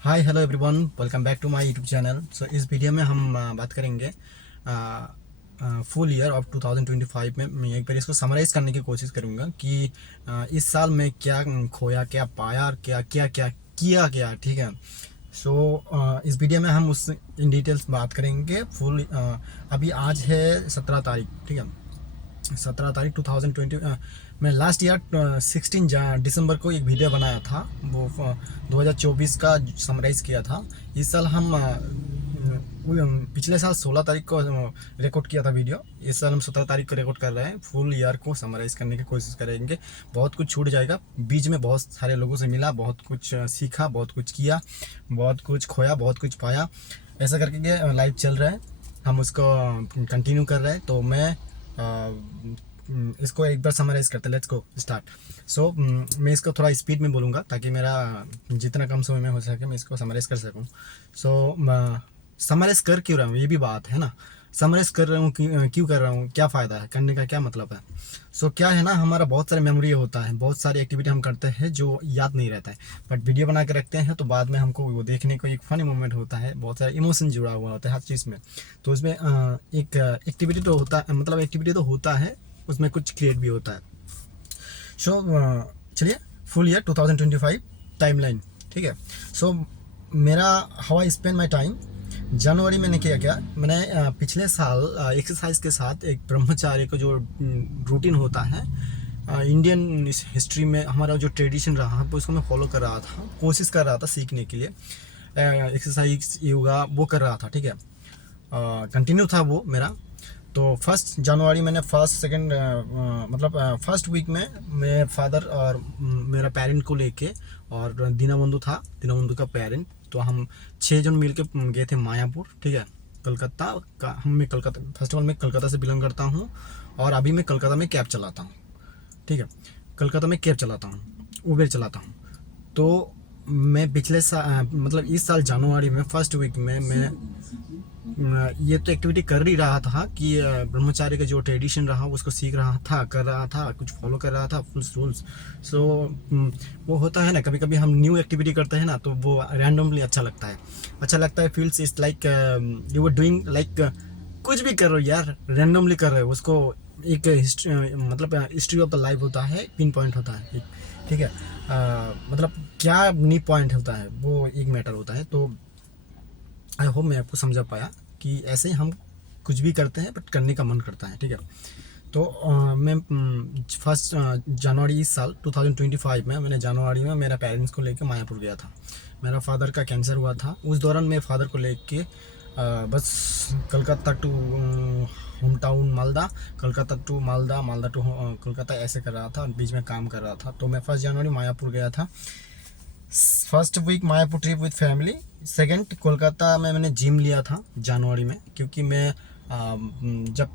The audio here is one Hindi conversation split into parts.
Hi hello everyone, welcome back to my YouTube channel. So इस वीडियो में हम बात करेंगे फुल ईयर ऑफ 2025 में। मैं एक बार इसको समराइज़ करने की कोशिश करूँगा कि इस साल में क्या खोया, क्या पाया और क्या क्या क्या किया गया। ठीक है। सो इस वीडियो में हम उस इन डिटेल्स बात करेंगे फुल। अभी आज है 17 तारीख। ठीक है, 17 तारीख 2020 मैं लास्ट ईयर 16 दिसंबर को एक वीडियो बनाया था। वो 2024 का समराइज़ किया था। इस साल हम पिछले साल 16 तारीख को रिकॉर्ड किया था वीडियो। इस साल हम 17 तारीख को रिकॉर्ड कर रहे हैं। फुल ईयर को समराइज़ करने की कोशिश करेंगे। बहुत कुछ छूट जाएगा, बीच में बहुत सारे लोगों से मिला, बहुत कुछ सीखा, बहुत कुछ किया, बहुत कुछ खोया, बहुत कुछ पाया। ऐसा करके लाइव चल रहा है, हम उसको कंटिन्यू कर रहे हैं। तो मैं इसको एक बार समराइज करते हैं। Let's go start. सो मैं इसको थोड़ा स्पीड में बोलूँगा ताकि मेरा जितना कम समय में हो सके मैं इसको समराइज कर सकूँ। सो समराइज कर क्यों रहा हूँ, ये भी बात है ना। समराइज कर रहा हूँ, क्यों कर रहा हूँ, क्या फ़ायदा है, करने का क्या मतलब है। सो क्या है ना, हमारा बहुत सारे मेमोरी होता है, बहुत सारी एक्टिविटी हम करते हैं जो याद नहीं रहता है, बट वीडियो बना के रखते हैं तो बाद में हमको वो देखने को एक फ़नी मोमेंट होता है। बहुत सारा इमोशन जुड़ा हुआ होता है हर चीज़ में। तो उसमें एक एक्टिविटी तो होता है, मतलब एक्टिविटी तो होता है, उसमें कुछ क्रिएट भी होता है। सो चलिए, फुल ईयर 2025 टाइमलाइन। ठीक है। सो मेरा how I spend my time. जनवरी मैंने किया क्या, मैंने पिछले साल एक्सरसाइज के साथ एक ब्रह्मचार्य का जो रूटीन होता है इंडियन हिस्ट्री में, हमारा जो ट्रेडिशन रहा है उसको मैं फॉलो कर रहा था, कोशिश कर रहा था सीखने के लिए। एक्सरसाइज योगा वो कर रहा था। ठीक है, कंटिन्यू था वो मेरा। तो 1 जनवरी मैंने फर्स्ट सेकंड मतलब फर्स्ट वीक में मैं फादर और मेरा पेरेंट को लेके, और दीनाबंधु था, दीनाबंधु का पेरेंट, तो हम 6 जन मिल के गए थे मायापुर। ठीक है, कलकत्ता का। मैं कलकत्ता, फर्स्ट ऑफ ऑल मैं कलकत्ता से बिलोंग करता हूँ और अभी मैं कलकत्ता में कैब चलाता हूँ। ठीक है, कलकत्ता में कैब चलाता हूँ, उबेर चलाता हूँ। तो मैं पिछले साल मतलब इस साल जनवरी में फर्स्ट वीक में मैं ये तो एक्टिविटी कर ही रहा था कि ब्रह्मचार्य का जो ट्रेडिशन रहा उसको सीख रहा था, कर रहा था, कुछ फॉलो कर रहा था फुल रूल्स। सो वो होता है ना, कभी कभी हम न्यू एक्टिविटी करते हैं ना तो वो रैंडमली अच्छा लगता है, अच्छा लगता है। Feels is like you are doing like कुछ भी कर रहे हो यार, रैंडमली कर रहे हो उसको। एक हिस्ट्री, मतलब हिस्ट्री ऑफ द लाइफ होता है, पिन पॉइंट होता है एक। ठीक है, मतलब क्या नी पॉइंट होता है वो एक मैटर होता है। तो आई होप मैं आपको समझा पाया कि ऐसे ही हम कुछ भी करते हैं बट करने का मन करता है। ठीक है। तो मैं 1 जनवरी इस साल 2025 में, मैंने जनवरी में मेरा पेरेंट्स को लेकर मायापुर गया था। मेरा फादर का कैंसर हुआ था, उस दौरान मैं फादर को लेके बस Calcutta to home town Malda, Calcutta to Malda, Malda to Kolkata ऐसे कर रहा था, बीच में काम कर रहा था। तो मैं 1 जनवरी मायापुर गया था। First week Mayapur trip with family. Second Kolkata में मैंने जिम लिया था जनवरी में, क्योंकि मैं जब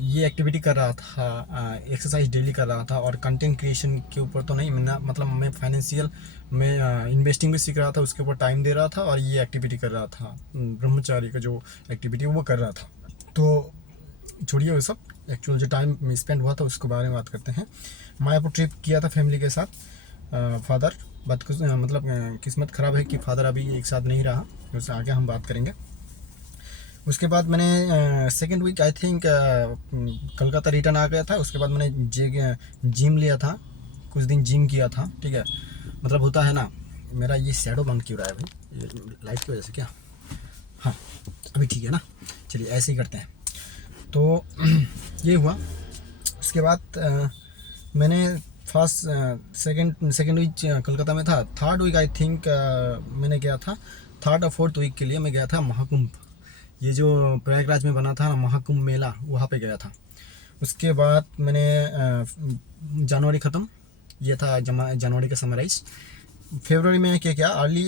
ये एक्टिविटी कर रहा था, एक्सरसाइज डेली कर रहा था, और कंटेंट क्रिएशन के ऊपर तो नहीं, मैं मतलब मैं फाइनेंशियल में इन्वेस्टिंग भी सीख रहा था, उसके ऊपर टाइम दे रहा था, और ये एक्टिविटी कर रहा था, ब्रह्मचारी का जो एक्टिविटी वो कर रहा था। तो छोड़िए वो सब, एक्चुअल जो टाइम स्पेंड हुआ था उसके बारे में बात करते हैं। मायापुर ट्रिप किया था फैमिली के साथ। फादर, बात कुछ मतलब किस्मत ख़राब है कि फादर अभी एक साथ नहीं रहा, उससे आगे हम बात करेंगे। उसके बाद मैंने second week I think Calcutta return आ गया था। उसके बाद मैंने जिम लिया था, कुछ दिन जिम किया था। ठीक है, मतलब होता है ना, मेरा ये शैडो बंद क्यों रहा है भाई, ये लाइट की वजह से क्या। हाँ, अभी ठीक है ना। चलिए ऐसे ही करते हैं। तो ये हुआ। उसके बाद मैंने सेकेंड वीक कोलकाता में था। थर्ड वीक आई थिंक मैंने गया था, थर्ड और फोर्थ वीक के लिए मैं गया था महाकुंभ। ये जो प्रयागराज में बना था ना महाकुंभ मेला, वहाँ पे गया था। उसके बाद मैंने जनवरी ख़त्म, ये था जनवरी का समराइज। फरवरी में क्या क्या अर्ली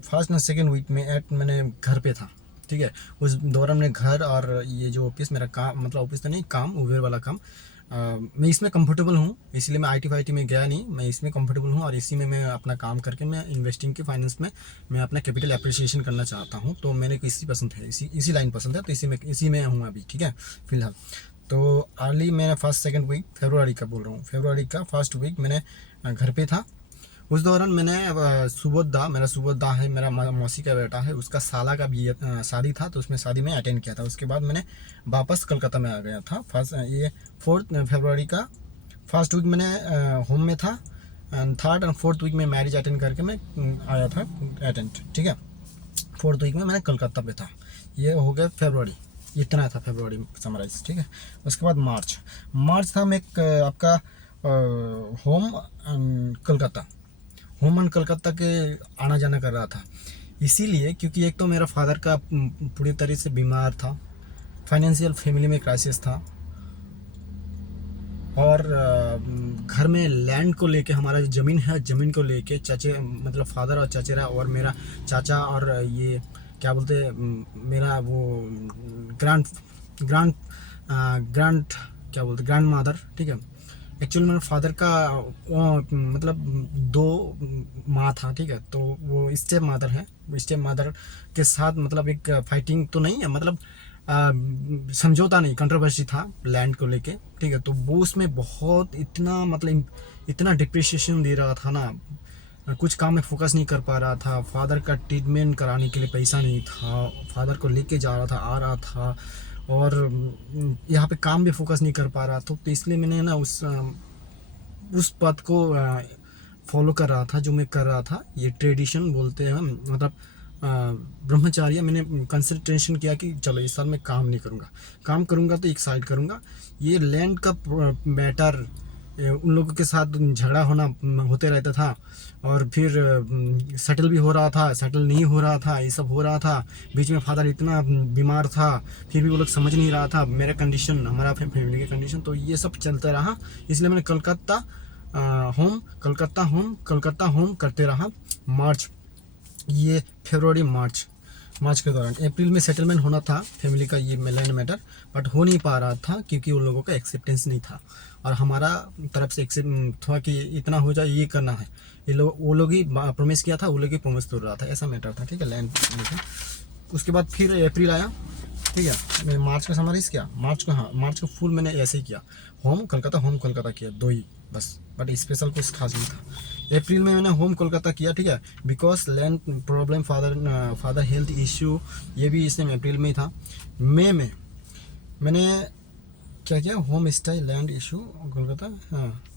फर्स्ट ना सेकेंड वीक में मैंने घर पे था। ठीक है, उस दौरान मैं घर और ये जो ऑफिस मेरा काम, मतलब ऑफिस तो नहीं, काम उबेर वाला काम, मैं इसमें कंफर्टेबल हूँ, इसलिए मैं आईटी फाईटी में गया नहीं, मैं इसमें कंफर्टेबल हूँ, और इसी में मैं अपना काम करके मैं इन्वेस्टिंग के फाइनेंस में मैं अपना कैपिटल अप्रिसिएशन करना चाहता हूँ। तो मैंने को इसी पसंद है, इसी लाइन पसंद है, तो इसी में हूँ अभी। ठीक है, फिलहाल तो अर्ली मैंने फर्स्ट सेकेंड वीक फरवरी का बोल रहा हूँ, फरवरी का फर्स्ट वीक मैंने घर पे था। उस दौरान मैंने सुबोधा, मेरा सुबोधा है, मेरा मौसी का बेटा है, उसका साला का भी शादी था, तो उसमें शादी में अटेंड किया था। उसके बाद मैंने वापस कोलकाता में आ गया था। फर्स्ट ये 4 फरवरी का फर्स्ट वीक मैंने होम में था, एंड 3rd और 4th वीक में मैरिज अटेंड करके मैं आया था अटेंड, ठीक है। 4th वीक में मैंने कोलकाता पे था। ये हो गया फरवरी, इतना था फरवरी समराइज, ठीक है। उसके बाद मार्च, मार्च था मैं आपका home Kolkata, home and Kolkata के आना जाना कर रहा था। इसीलिए क्योंकि एक तो मेरा फादर का पूरी तरह से बीमार था, फाइनेंशियल फैमिली में क्राइसिस था, और घर में लैंड को लेके, हमारा जो ज़मीन है, ज़मीन को लेके चाचे मतलब फादर और चचेरा और मेरा चाचा और ये क्या बोलते हैं, मेरा वो ग्रांड ग्रांड ग्रांड क्या बोलते, ग्रैंड मदर, ठीक है। एक्चुअली मेरे फादर का मतलब 2 माँ था, ठीक है। तो वो स्टेप मदर है, स्टेप मदर के साथ मतलब एक फाइटिंग तो नहीं है, मतलब समझौता नहीं, कंट्रोवर्सी था लैंड को लेके, ठीक है। तो वो उसमें बहुत इतना मतलब इतना डिप्रिसिएशन दे रहा था ना, कुछ काम में फोकस नहीं कर पा रहा था। फादर का ट्रीटमेंट कराने के लिए पैसा नहीं था, फादर को लेके जा रहा था, आ रहा था, और यहाँ पे काम भी फोकस नहीं कर पा रहा था। तो इसलिए मैंने ना उस पद को फॉलो कर रहा था जो मैं कर रहा था। ये ट्रेडिशन बोलते हैं, मतलब ब्रह्मचार्य। मैंने कंसंट्रेशन किया कि चलो इस साल मैं काम नहीं करूँगा, काम करूँगा तो एक साइड करूँगा। ये लैंड का मैटर उन लोगों के साथ झगड़ा होना होते रहता था, और फिर सेटल भी हो रहा था, सेटल नहीं हो रहा था, ये सब हो रहा था। बीच में फादर इतना बीमार था, फिर भी वो लोग समझ नहीं रहा था मेरा कंडीशन, हमारा फैमिली का कंडीशन। तो ये सब चलता रहा, इसलिए मैंने Kolkata home, Kolkata home, Kolkata home करते रहा। मार्च, ये फरवरी मार्च के दौरान, अप्रैल में सेटलमेंट होना था फैमिली का, ये लैंड मैटर, बट हो नहीं पा रहा था क्योंकि उन लोगों का एक्सेप्टेंस नहीं था, और हमारा तरफ से एक्सेप्ट था कि इतना हो जाए, ये करना है। ये लोग, वो लोग ही प्रॉमिस किया था, वो लोग ही प्रॉमिस तोड़ रहा था, ऐसा मैटर था, ठीक है, लैंड मैटर। उसके बाद फिर अप्रैल आया, ठीक है। मैंने मार्च का समराइज किया, मार्च को, हाँ मार्च को फुल मैंने ऐसे ही किया, होम कोलकाता किया, 2 ही बस, बट स्पेशल कुछ खास नहीं था। अप्रैल में मैंने होम कोलकाता किया, ठीक है, because land problem, father health issue, ये भी इसमें अप्रैल में ही था। मई में मैंने क्या किया, home stay land issue Kolkata,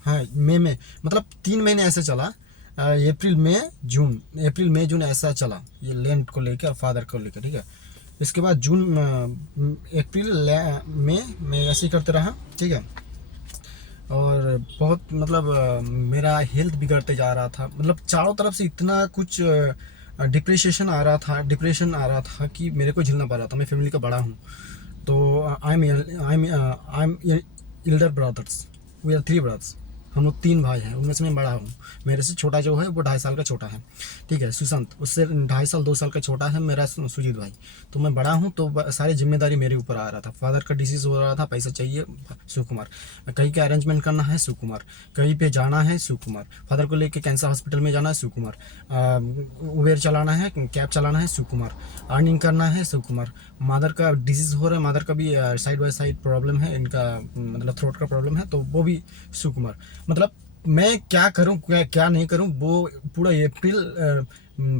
हाँ मई में, मतलब 3 महीने ऐसे चला, अप्रैल मई जून ऐसा चला, ये लैंड को लेकर और फादर को लेकर, ठीक है। इसके बाद जून, अप्रैल, मई में ऐसे ही करते रहा, ठीक है। और बहुत मतलब मेरा हेल्थ बिगड़ते जा रहा था, मतलब चारों तरफ से इतना कुछ डिप्रेशन आ रहा था कि मेरे को झेलना पड़ रहा था। मैं फैमिली का बड़ा हूँ, तो I am elder brothers, we are 3 brothers, हम लोग 3 भाई हैं, उनमें से मैं बड़ा हूँ। मेरे से छोटा जो है वो 2.5 साल का छोटा है, ठीक है, सुशांत। उससे 2.5 साल 2 साल का छोटा है मेरा सुजीत भाई। तो मैं बड़ा हूँ, तो सारी जिम्मेदारी मेरे ऊपर आ रहा था। फादर का डिसीज़ हो रहा था, पैसा चाहिए, सुकुमार। कहीं का अरेंजमेंट करना है, सुकुमार। कहीं पे जाना है, सुकुमार। फादर को लेके कैंसर हॉस्पिटल में जाना है, सुकुमार। उबेर चलाना है, कैब चलाना है, सुकुमार। अर्निंग करना है, सुकुमार। मदर का डिजीज़ हो रहा है, मदर का भी साइड बाय साइड प्रॉब्लम है, इनका मतलब थ्रोट का प्रॉब्लम है, तो वो भी सुकुमार। मतलब मैं क्या करूं, क्या नहीं करूं, वो पूरा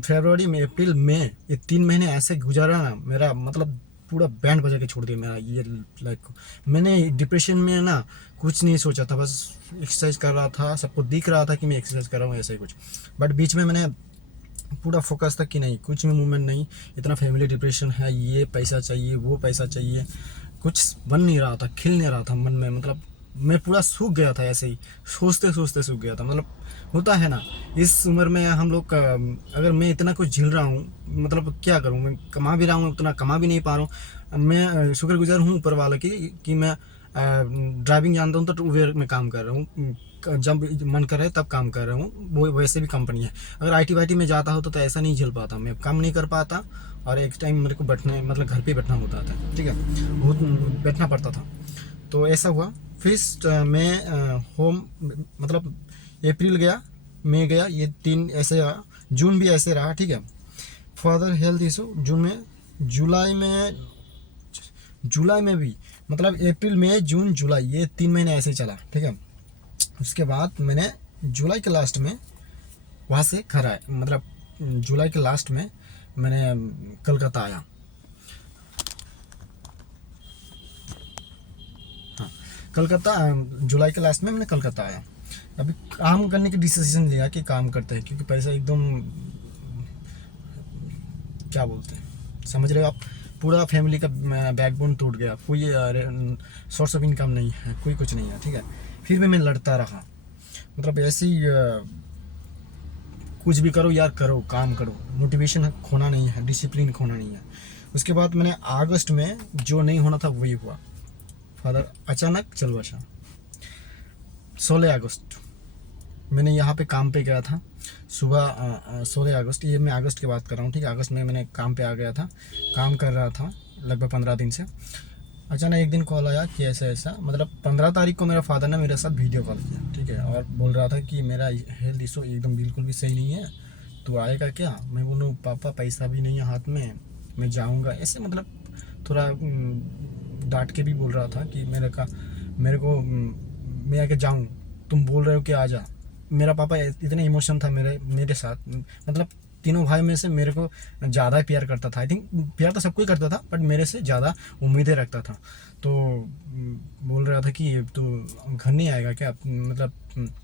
फरवरी में, अप्रैल में, ये 3 महीने ऐसे गुजारा ना, मेरा मतलब पूरा बैंड बजा के छोड़ दिया मेरा ये लाइफ को। मैंने डिप्रेशन में ना कुछ नहीं सोचा था, बस एक्सरसाइज कर रहा था, सबको दिख रहा था कि मैं एक्सरसाइज कर रहा हूँ, ऐसा ही कुछ। बट बीच में मैंने पूरा फोकस था कि नहीं, कुछ भी मूवमेंट नहीं, इतना फैमिली डिप्रेशन है, ये पैसा चाहिए, वो पैसा चाहिए, कुछ बन नहीं रहा था, खिल नहीं रहा था मन में। मतलब मैं पूरा सूख गया था, ऐसे ही सोचते सोचते सूख गया था। मतलब होता है ना, इस उम्र में हम लोग अगर मैं इतना कुछ झेल रहा हूँ, मतलब क्या करूँ, मैं कमा भी रहा हूँ, उतना कमा भी नहीं पा रहा हूँ। मैं शुक्रगुजार हूँ ऊपर वाला की कि मैं ड्राइविंग जानता हूँ, तो उबेर में काम कर रहा हूँ, जब मन कर रहा है तब काम कर रहा हूँ। वो वैसे भी कंपनी है। अगर आईटी वाईटी में जाता हो तो ऐसा नहीं झेल पाता, मैं काम नहीं कर पाता, और एक टाइम मेरे को बैठने, मतलब घर पे बैठना होता था, ठीक है, बहुत बैठना पड़ता था। तो ऐसा हुआ। फिर मैं होम, मतलब अप्रैल गया, मई गया, ये 3 ऐसे रहा, जून भी ऐसे रहा, ठीक है। फर्दर हेल्थ इशू जून में, जुलाई में भी, मतलब अप्रैल मई जून जुलाई, ये 3 महीने ऐसे ही चला, ठीक है। उसके बाद मैंने जुलाई के लास्ट में वहाँ से घर आया, मतलब जुलाई के लास्ट में मैंने कलकत्ता आया। हाँ, कलकत्ता जुलाई के लास्ट में मैंने कलकत्ता आया। अभी काम करने की डिसीजन लिया कि काम करते हैं, क्योंकि पैसा एकदम क्या बोलते हैं, समझ रहे हो आप, पूरा फैमिली का बैकबोन टूट गया, कोई सोर्स ऑफ इनकम नहीं है, कोई कुछ नहीं है, ठीक है। फिर भी मैं लड़ता रहा, मतलब ऐसे ही कुछ भी करो यार, करो, काम करो, मोटिवेशन खोना नहीं है, डिसिप्लिन खोना नहीं है। उसके बाद मैंने अगस्त में जो नहीं होना था वही हुआ, फादर अचानक चल बसा। 16 अगस्त मैंने यहाँ पे काम पे गया था सुबह, 16 अगस्त, ये मैं अगस्त की बात कर रहा हूँ, ठीक है। अगस्त में मैंने काम पे आ गया था, काम कर रहा था लगभग 15 दिन से। अचानक एक दिन कॉल आया कि ऐसा ऐसा, मतलब 15 तारीख को मेरा फादर ने मेरे साथ वीडियो कॉल किया, ठीक है, और बोल रहा था कि मेरा हेल्थ इशू एकदम बिल्कुल भी सही नहीं है, तो आएगा क्या। मैं बोलूँ पापा पैसा भी नहीं है हाथ में, मैं जाऊँगा, ऐसे मतलब थोड़ा डांट के भी बोल रहा था कि मेरे को मैं आके जाऊँ, तुम बोल रहे हो कि आ जा। मेरा पापा इतना इमोशन था मेरे साथ, मतलब तीनों भाई में से मेरे को ज़्यादा प्यार करता था। आई थिंक प्यार तो सबको ही करता था, बट मेरे से ज़्यादा उम्मीदें रखता था। तो बोल रहा था कि तू घर नहीं आएगा क्या, मतलब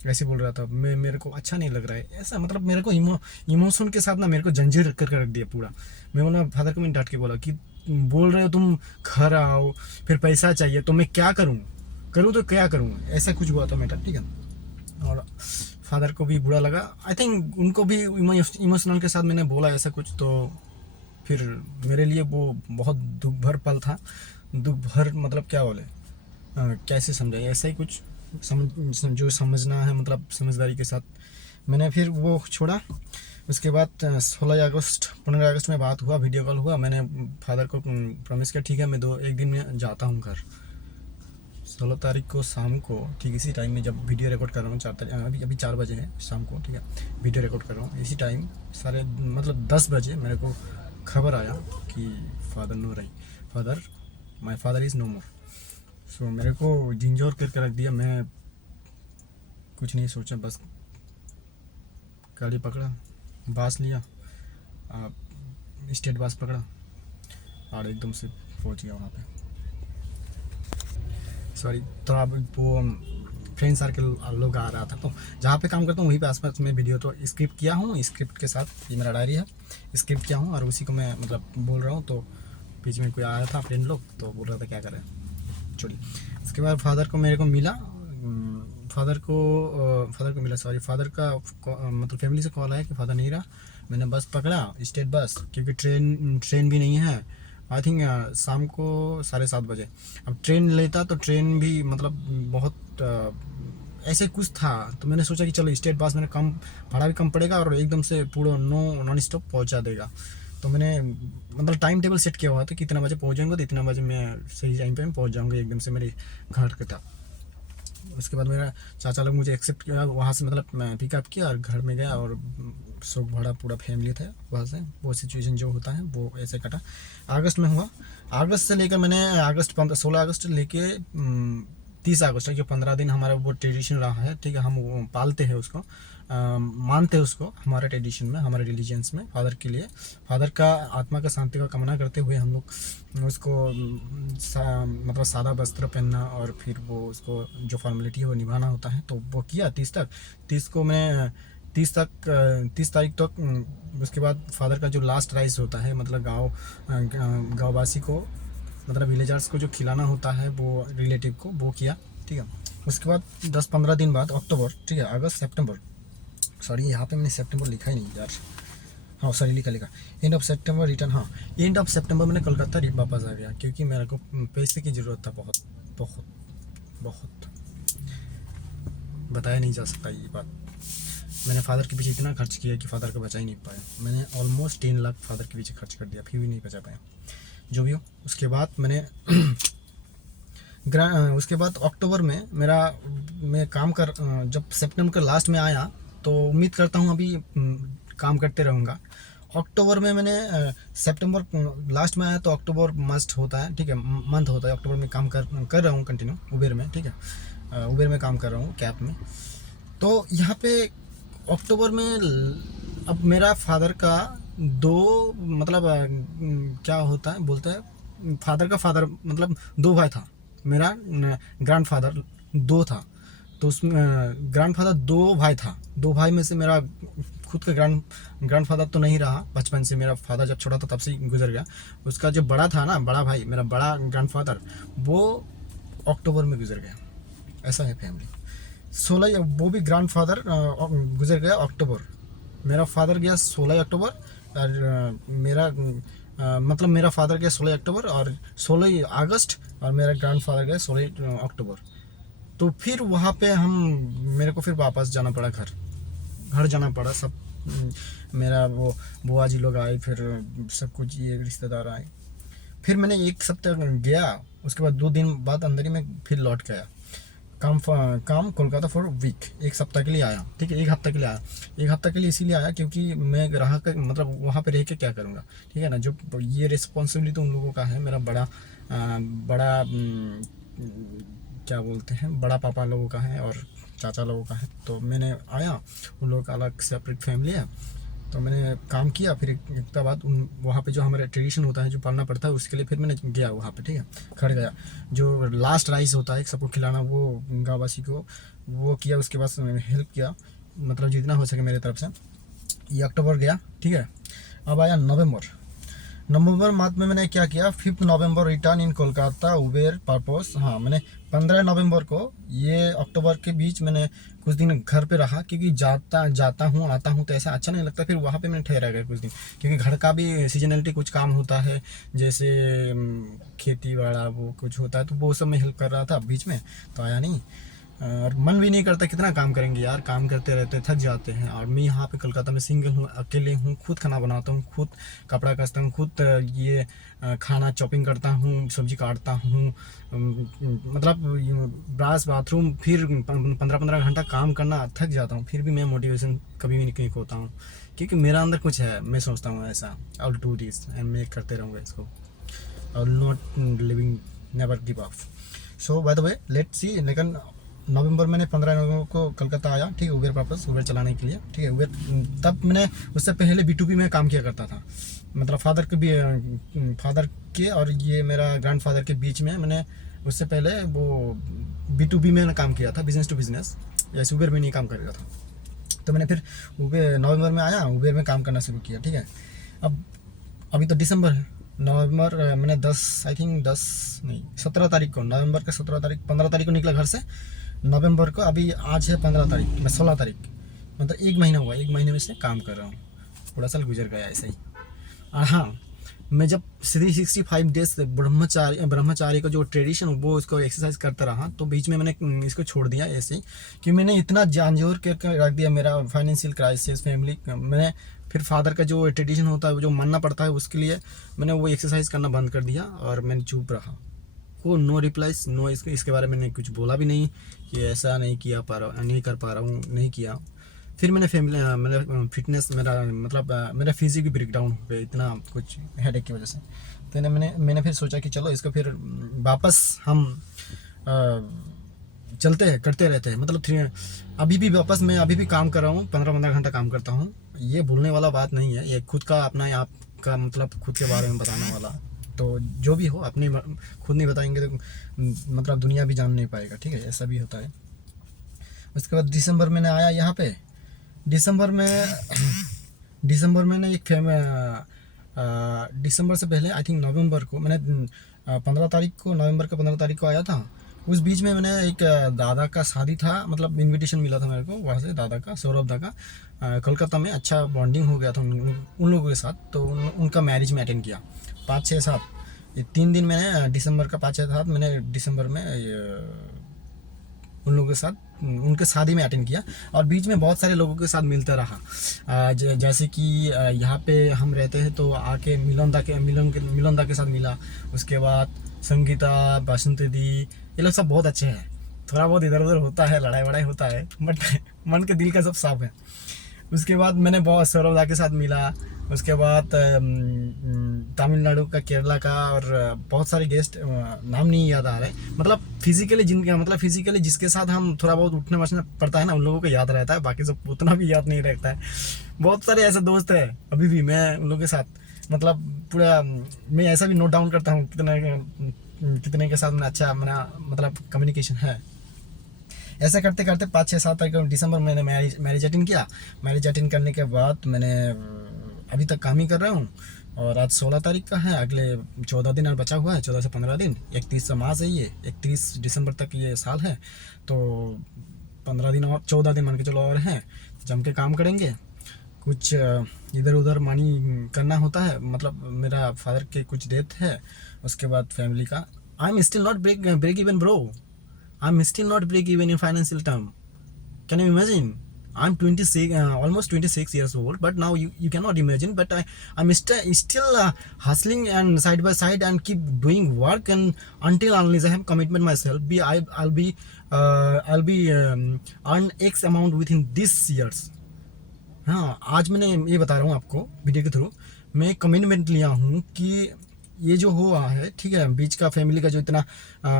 ऐसे बोल रहा था। मेरे को अच्छा नहीं लग रहा है ऐसा, मतलब मेरे को इमोशन के साथ ना मेरे को जंजीर कर रख दिया पूरा। मैं बोला फादर को, मैंने डांट के बोला कि बोल रहे हो तुम घर आओ, फिर पैसा चाहिए, तो मैं क्या करूँ तो क्या करूँ, ऐसा कुछ हुआ था मेरा, ठीक है। और फादर को भी बुरा लगा, आई थिंक उनको भी इमोशनल के साथ मैंने बोला ऐसा कुछ, तो फिर मेरे लिए वो बहुत दुख भर पल था। दुख भर मतलब क्या बोले, कैसे समझाए, ऐसा ही कुछ जो समझना है, मतलब समझदारी के साथ मैंने फिर वो छोड़ा। उसके बाद 16 अगस्त 15 अगस्त में बात हुआ, वीडियो कॉल हुआ। मैंने फादर को प्रॉमिस किया, ठीक है मैं एक दिन में जाता हूँ घर। 16 तारीख को शाम को ठीक इसी टाइम में, जब वीडियो रिकॉर्ड कर रहा हूँ, 4 तारीख अभी 4 बजे है शाम को, ठीक है, वीडियो रिकॉर्ड कर रहा हूँ, इसी टाइम सारे मतलब 10 बजे मेरे को खबर आया कि फादर नो रही, माई फादर इज़ नो मोर। सो मेरे को झिंझोर करके रख दिया। मैं कुछ नहीं सोचा, बस गाड़ी पकड़ा, बस लिया, स्टेट बस पकड़ा और एकदम से पहुँच गया वहाँ पे। सॉरी, थोड़ा वो फ्रेंड सर्कल लोग आ रहा था, तो जहाँ पे काम करता हूँ वहीं पे आसपास में वीडियो तो स्क्रिप्ट किया हूँ, स्क्रिप्ट के साथ ये मेरा डायरी है, स्क्रिप्ट किया हूँ और उसी को मैं मतलब बोल रहा हूँ। तो बीच में कोई आया था फ्रेंड लोग, तो बोल रहा था क्या करें, छोड़िए। उसके बाद फादर को मेरे को मिला, फादर को मिला, सॉरी, फादर का मतलब फैमिली से कॉल आया कि फादर नहीं रहा। मैंने बस पकड़ा, स्टेट बस, क्योंकि ट्रेन भी नहीं है। आई थिंक शाम को 7:30 बजे। अब ट्रेन लेता तो ट्रेन भी मतलब बहुत ऐसे कुछ था, तो मैंने सोचा कि चलो स्टेट बस, मैंने कम भाड़ा भी कम पड़ेगा और एकदम से पूरा नॉन स्टॉप पहुंचा देगा। तो मैंने मतलब टाइम टेबल सेट किया हुआ था कि इतना बजे पहुंचेंगे तो इतना बजे मैं सही टाइम पे मैं पहुंच जाऊंगा एकदम से मेरे घर के तक। उसके बाद मेरा चाचा लोग मुझे एक्सेप्ट किया, वहाँ से मतलब मैं पिकअप किया और घर में गया, और शोक भरा पूरा फैमिली था वहाँ से। वो सिचुएशन जो होता है वो ऐसे कटा। अगस्त में हुआ, अगस्त से लेकर मैंने 16 अगस्त लेके 30 अगस्त तक, जो 15 दिन हमारा वो ट्रेडिशन रहा है, ठीक है, हम वो पालते हैं उसको, मानते हैं उसको, हमारे ट्रेडिशन में, हमारे रिलीजियंस में। फादर के लिए, फादर का आत्मा का शांति का कामना करते हुए हम लोग उसको मतलब सादा वस्त्र पहनना और फिर वो उसको जो फॉर्मेलिटी है वो निभाना होता है। तो वो किया 30 तक। 30 को मैं 30 तारीख तक उसके बाद फादर का जो लास्ट राइस होता है, मतलब गाँववासी को, मतलब विलेजर्स को जो खिलाना होता है वो रिलेटिव को, वो किया, ठीक है। उसके बाद 10-15 दिन बाद अक्टूबर, ठीक है, अगस्त सितंबर, सॉरी यहाँ पे मैंने सितंबर लिखा ही नहीं यार, हाँ सॉरी लिखा एंड ऑफ सितंबर रिटर्न, हाँ एंड ऑफ सितंबर मैंने कलकत्ता वापस आ गया, क्योंकि मेरे को पैसे की ज़रूरत था, बहुत बहुत बहुत, बताया नहीं जा सकता ये बात। मैंने फादर के पीछे इतना खर्च किया कि फादर को बचा ही नहीं पाया। मैंने ऑलमोस्ट 3 लाख फादर के पीछे खर्च कर दिया, फिर भी नहीं बचा पाया, जो भी हो। उसके बाद मैंने उसके बाद अक्टूबर में मैं काम कर, जब सितंबर के लास्ट में आया, तो उम्मीद करता हूँ अभी काम करते रहूँगा। अक्टूबर में मैंने सितंबर लास्ट में आया, तो अक्टूबर मस्ट होता है, ठीक है, मंथ होता है। अक्टूबर में काम कर रहा हूँ कंटिन्यू उबेर में, ठीक है, उबेर में काम कर रहा हूँ कैब में। तो यहाँ पे अक्टूबर में अब मेरा फादर का दो मतलब क्या होता है बोलते हैं, फादर का फादर मतलब दो भाई था। मेरा ग्रैंड फादर दो था, तो उसमें ग्रैंड फादर दो भाई था। दो भाई में से मेरा खुद का ग्रैंड फादर तो नहीं रहा बचपन से। मेरा फादर जब छोटा था तब से ही गुजर गया। उसका जो बड़ा था ना, बड़ा भाई, मेरा बड़ा ग्रैंड फादर, वो अक्टूबर में गुजर गया। ऐसा है फैमिली। 16 वो भी ग्रैंड फादर गुजर गया अक्टूबर। मेरा फादर गया 16 अक्टूबर, और मतलब मेरा फादर गया 16 अक्टूबर और 16 अगस्त, और मेरा ग्रैंड फादर गया 16 अक्टूबर। तो फिर वहाँ पे हम मेरे को फिर वापस जाना पड़ा घर। घर जाना पड़ा सब। मेरा वो बुआ जी लोग आए, फिर सब कुछ ये रिश्तेदार आए। फिर मैंने एक सप्ताह गया, उसके बाद 2 दिन बाद अंदर ही मैं फिर लौट के आया। काम कोलकाता फॉर वीक, एक सप्ताह के लिए आया। ठीक है, एक हफ्ता के लिए आया। एक हफ्ता के लिए इसीलिए आया क्योंकि मैं रहा कर मतलब वहाँ पे रह के क्या करूँगा। ठीक है ना, जो ये रिस्पॉन्सिबिलिटी तो उन लोगों का है। मेरा बड़ा क्या बोलते हैं, बड़ा पापा लोगों का है और चाचा लोगों का है। तो मैंने आया, उन लोगों का अलग सेपरेट फैमिली है। तो मैंने काम किया, फिर एक हफ्ता बाद उन वहाँ पे जो हमारा ट्रेडिशन होता है जो पालना पड़ता है उसके लिए फिर मैंने गया वहाँ पे। ठीक है, खड़ गया। जो लास्ट राइस होता है सबको खिलाना, वो गाँववासी को वो किया। उसके बाद हेल्प किया, मतलब जितना हो सके मेरे तरफ से। ये अक्टूबर गया। ठीक है, अब आया नवंबर। नवंबर मंथ में मैंने क्या किया, 5 नवंबर रिटर्न इन कोलकाता उबेर पर्पस। हाँ, मैंने 15 नवंबर को, ये अक्टूबर के बीच मैंने कुछ दिन घर पे रहा क्योंकि जाता जाता हूँ आता हूँ तो ऐसा अच्छा नहीं लगता। फिर वहाँ पे मैंने ठहरा गया कुछ दिन, क्योंकि घर का भी सीजनलिटी कुछ काम होता है, जैसे खेती बाड़ा वो कुछ होता है, तो वो सब मैं हेल्प कर रहा था बीच में, तो आया नहीं। और मन भी नहीं करता, कितना काम करेंगे यार, काम करते रहते थक जाते हैं। और मैं यहाँ पे कोलकाता में सिंगल हूँ, अकेले हूँ, खुद खाना बनाता हूँ, खुद कपड़ा कसता हूँ, खुद ये खाना चॉपिंग करता हूँ, सब्जी काटता हूँ, मतलब ब्रश बाथरूम, फिर 15-15 घंटा काम करना, थक जाता हूँ। फिर भी मैं मोटिवेशन कभी भी नहीं खोता हूँ, क्योंकि मेरा अंदर कुछ है। मैं सोचता हूँ ऐसा, I will do this and मैं करते रहूँगा इसको। I will not living, never give up. So by the way let's see. लेकिन नवंबर मैंने 15 नवंबर को कलकत्ता आया। ठीक है, उबेर पर्पस, उबेर चलाने के लिए। ठीक है, उबेर तब मैंने उससे पहले B2B में काम किया करता था। मतलब फादर के और ये मेरा ग्रैंड फादर के बीच में मैंने उससे पहले वो B2B में काम किया था, बिजनेस टू बिजनेस। ऐसे उबेर में नहीं काम कर रहा था। तो मैंने फिर उबेर नवंबर में आया, उबेर में काम करना शुरू किया। ठीक है, अब अभी तो दिसंबर है। नवंबर मैंने 10 आई थिंक 10 नहीं 17 तारीख को, नवंबर के 17 तारीख 15 तारीख को निकला घर से। नवंबर को अभी आज है 15 तारीख, मैं 16 तारीख, मतलब 1 महीना हुआ। 1 महीने में से काम कर रहा हूँ। पूरा साल गुजर गया ऐसे ही। और हाँ, मैं जब 365 डेज ब्रह्मचारी का जो ट्रेडिशन वो उसको एक्सरसाइज करता रहा, तो बीच में मैंने इसको छोड़ दिया ऐसे ही, कि मैंने इतना जानजोर करके रख दिया मेरा फाइनेंशियल क्राइसिस, फैमिली। मैंने फिर फादर का जो ट्रेडिशन होता है वो जो मानना पड़ता है, उसके लिए मैंने वो एक्सरसाइज करना बंद कर दिया और मैंने चुप रहा। को नो रिप्लाइज, नो इसके बारे में मैंने कुछ बोला भी नहीं कि ऐसा नहीं कर पा रहा हूँ, नहीं किया। फिर मैंने फिटनेस, मेरा फिजिक ब्रेकडाउन हो गया इतना कुछ हेडेक की वजह से। तो मैंने फिर सोचा कि चलो इसको फिर वापस हम चलते हैं, करते रहते हैं। मतलब अभी भी वापस मैं अभी भी काम कर रहा हूँ, 15-15 घंटा काम करता हूँ। ये भूलने वाला बात नहीं है, ये खुद का अपना आप का मतलब खुद के बारे में बताने वाला। तो जो भी हो, अपने खुद नहीं बताएंगे तो मतलब दुनिया भी जान नहीं पाएगा। ठीक है, ऐसा भी होता है। उसके बाद दिसंबर में आया यहाँ पे। दिसंबर में ना एक दिसंबर से पहले आई थिंक नवंबर को मैंने 15 तारीख को, नवंबर का 15 तारीख को आया था। उस बीच में मैंने एक दादा का शादी था, मतलब इनविटेशन मिला था मेरे को वहाँ से, दादा का, सौरभ दा का। कोलकाता में अच्छा बॉन्डिंग हो गया था उन लोगों के साथ। तो उनका मैरिज में अटेंड किया 5-6-7, ये 3 दिन मैंने दिसंबर का 5-6-7 मैंने दिसंबर में उन लोगों के साथ उनके शादी में अटेंड किया। और बीच में बहुत सारे लोगों के साथ मिलता रहा। जैसे कि यहाँ पे हम रहते हैं तो आके मिलन दा के साथ मिला। उसके बाद संगीता, बासंती दी, ये लोग सब बहुत अच्छे हैं। थोड़ा बहुत इधर उधर होता है, लड़ाई वड़ाई होता है, बट मन के दिल का सब साफ है। उसके बाद मैंने बहुत सौरभदा के साथ मिला। उसके बाद तमिलनाडु का, केरला का, और बहुत सारे गेस्ट, नाम नहीं याद आ रहे, मतलब फिजिकली जिनके, मतलब फिजिकली जिसके साथ हम थोड़ा बहुत उठने बसना पड़ता है ना, उन लोगों को याद रहता है, बाकी सब उतना भी याद नहीं रहता है। बहुत सारे ऐसे दोस्त हैं अभी भी, मैं उन लोगों के साथ मतलब पूरा, मैं ऐसा भी नोट डाउन करता हूँ कितने के साथ मेरा अच्छा, मेरा मतलब कम्युनिकेशन है। ऐसा करते करते 5 6 7 तारीख दिसंबर मैंने मैरिज अटेंड किया। मैरिज अटेंड करने के बाद मैंने अभी तक काम ही कर रहा हूँ। और आज 16 तारीख का है, अगले 14 दिन और बचा हुआ है, 14 से 15 दिन, 31 मार्च है ये, 31 दिसंबर तक ये साल है। तो 15 दिन और 14 दिन मान के चलो और हैं, जम के काम करेंगे। कुछ इधर उधर मनी करना होता है, मतलब मेरा फादर के कुछ डेथ है, उसके बाद फैमिली का। I am still not break even bro, I'm still not break even in financial term. Can you imagine? I'm 26, almost 26 years old, but now you cannot imagine. But I'm still hustling and side by side and keep doing work, and until unless I have commitment myself, I'll be earn X amount within this years. हाँ, आज मैंने ये बता रहा हूँ आपको वीडियो के थ्रू, मैं कमिटमेंट लिया हूँ कि ये जो हुआ है, ठीक है, बीच का फैमिली का जो इतना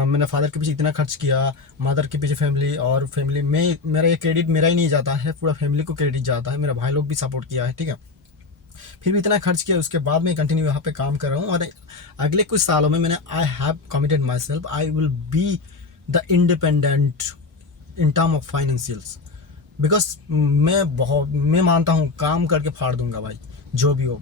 मैंने फादर के पीछे इतना खर्च किया, मदर के पीछे फैमिली, और फैमिली में मेरा ये क्रेडिट मेरा ही नहीं जाता है, पूरा फैमिली को क्रेडिट जाता है, मेरा भाई लोग भी सपोर्ट किया है, ठीक है। फिर भी इतना खर्च किया, उसके बाद मैं कंटिन्यू यहाँ पे काम कर रहा हूँ। और अगले कुछ सालों में मैंने आई have committed my self, I will be the independent in term of financials. Because मैं मानता हूँ काम करके फाड़ दूंगा भाई, जो भी हो।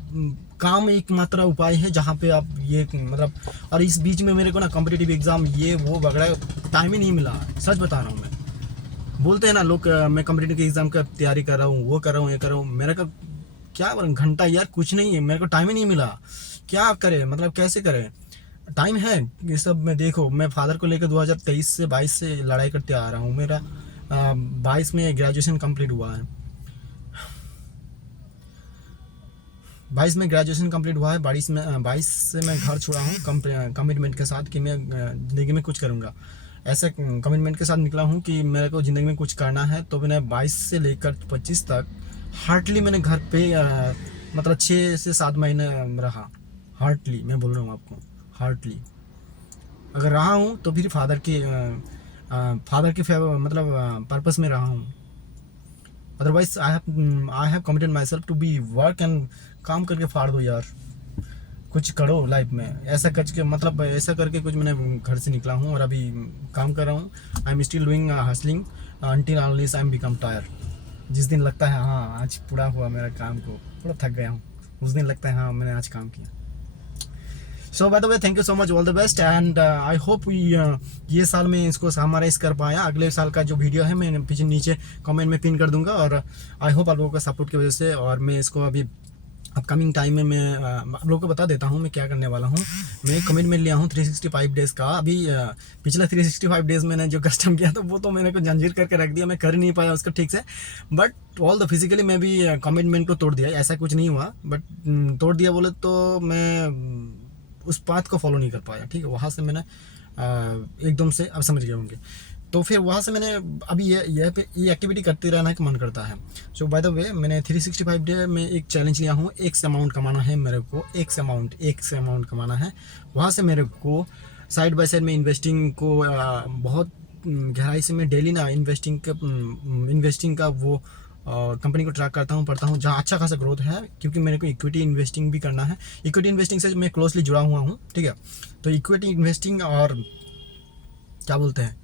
काम एक मात्र उपाय है जहाँ पे आप ये मतलब, और इस बीच में मेरे को ना कॉम्पिटिटिव एग्जाम ये वो वगैरह टाइम ही नहीं मिला, सच बता रहा हूँ मैं। बोलते हैं ना लोग मैं कॉम्पिटिटिव एग्जाम का तैयारी कर रहा हूँ, वो कर रहा हूँ, ये कर रहा हूँ, मेरे का क्या घंटा यार कुछ नहीं है, मेरे को टाइम ही नहीं मिला। क्या करे, मतलब कैसे करे, टाइम है ये सब में। देखो मैं फादर को लेकर 2023 से 22 से लड़ाई करते आ रहा हूँ। मेरा 22 में ग्रेजुएशन कंप्लीट हुआ है, 22 में ग्रेजुएशन कंप्लीट हुआ है, 22 से मैं घर छोड़ा हूँ कमिटमेंट के साथ कि मैं ज़िंदगी में कुछ करूँगा। ऐसे कमिटमेंट के साथ निकला हूँ कि मेरे को ज़िंदगी में कुछ करना है। तो मैंने 22 से लेकर 25 तक हार्डली मैंने घर पे मतलब 6 से 7 महीने रहा। हार्डली मैं बोल रहा हूँ आपको, हार्डली अगर रहा हूँ तो फिर फादर के मतलब पर्पस में रहा हूँ। Otherwise I have committed myself to be work and काम करके फाड़ दो यार, कुछ करो लाइफ में। ऐसा करके मतलब ऐसा करके कुछ मैंने घर से निकला हूँ और अभी काम कर रहा हूँ। आई am still doing hustling until unless I am become tyre. जिस दिन लगता है हाँ आज पूरा हुआ मेरा काम को, थोड़ा थक गया हूँ, उस दिन लगता है हाँ मैंने आज काम किया। So by the way thank you so much, all the best, and I hope ये साल में इसको समराइज कर पाया। अगले साल का जो वीडियो है मैं पीछे नीचे कमेंट में पिन कर दूंगा, और आई होप आप लोगों का सपोर्ट की वजह से। और मैं इसको अभी अपकमिंग टाइम में मैं आप लोगों को बता देता हूँ मैं क्या करने वाला हूँ। मैं कमिटमेंट लिया हूँ 365 डेज़ का। अभी पिछला 365 डेज़ मैंने जो कस्टम किया था वो तो मैंने को जंजीर करके रख दिया, मैं कर नहीं पाया उसको ठीक से। बट ऑल द फिजिकली मैं भी कमिटमेंट को तोड़ दिया, ऐसा कुछ नहीं हुआ, बट तोड़ दिया बोले तो मैं उस पाथ को फॉलो नहीं कर पाया, ठीक है। वहाँ से मैंने एकदम से, अब समझ गए होंगे, तो फिर वहाँ से मैंने अभी ये एक्टिविटी करते रहना का मन करता है। सो बाय द वे मैंने 365 डे में एक चैलेंज लिया हूँ, एक्स अमाउंट कमाना है मेरे को, एक्स अमाउंट कमाना है। वहाँ से मेरे को साइड बाय साइड में इन्वेस्टिंग को बहुत गहराई से मैं डेली ना इन्वेस्टिंग का वो कंपनी को ट्रैक करता हूँ, पढ़ता हूँ, जहाँ अच्छा खासा ग्रोथ है, क्योंकि मेरे को इक्विटी इन्वेस्टिंग भी करना है। इक्विटी इन्वेस्टिंग से मैं क्लोजली जुड़ा हुआ हूँ, ठीक है। तो इक्विटी इन्वेस्टिंग और क्या बोलते हैं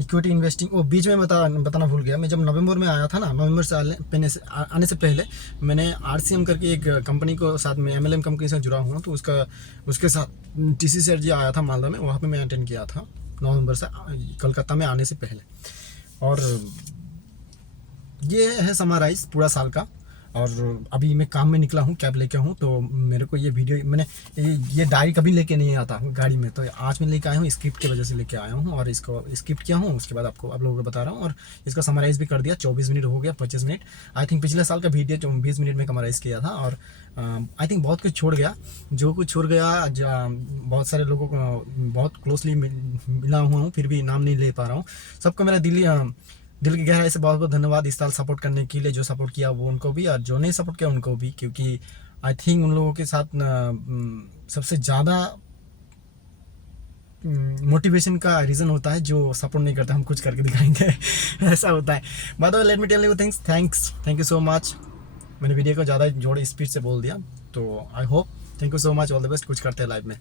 इक्विटी इन्वेस्टिंग, वो बीच में बताना भूल गया। मैं जब नवंबर में आया था ना, नवंबर से आने से पहले मैंने RCM करके एक कंपनी को साथ में MLM कंपनी से जुड़ा हुआ, तो उसके साथ TC सर जी आया था मालदा में, वहाँ पे मैं अटेंड किया था नवंबर से कलकत्ता में आने से पहले। और ये है समराइज पूरा साल का। और अभी मैं काम में निकला हूँ, कैब लेके हूँ, तो मेरे को ये वीडियो मैंने ये डायरी कभी लेके नहीं आता गाड़ी में, तो आज मैं लेके आया हूँ, स्क्रिप्ट की वजह से लेके आया हूँ और इसको स्क्रिप्ट किया हूँ। उसके बाद आप लोगों को बता रहा हूँ और इसका समराइज़ भी कर दिया। 24 मिनट हो गया, 25 मिनट आई थिंक। पिछले साल का वीडियो जो 20 मिनट में समराइज़ किया था, और आई थिंक बहुत कुछ छोड़ गया। जो कुछ छोड़ गया, बहुत सारे लोगों को बहुत क्लोजली मिला हुआ हूँ, फिर भी नाम नहीं ले पा रहा हूँ। सबको मेरा दिली दिल की गहराई से बहुत बहुत धन्यवाद इस साल सपोर्ट करने के लिए, जो सपोर्ट किया वो उनको भी, और जो नहीं सपोर्ट किया उनको भी, क्योंकि आई थिंक उन लोगों के साथ सबसे ज़्यादा मोटिवेशन का रीज़न होता है जो सपोर्ट नहीं करता, हम कुछ करके दिखाएंगे ऐसा होता है। By the way let me tell you things, thank you so much. मैंने वीडियो को ज़्यादा जोड़ स्पीड से बोल दिया, तो I hope, thank you so much, all the best, कुछ करते हैं लाइफ में।